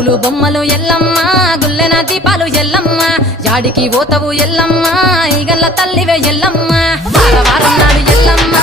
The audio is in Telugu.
ముగ్గులు బొమ్మలు ఎల్లమ్మ గుల్లెన దీపాలు ఎల్లమ్మ యాడికి పోతవు ఎల్లమ్మ ఈగల్ల తల్లివే ఎల్లమ్మ వారం నాడు ఎల్లమ్మ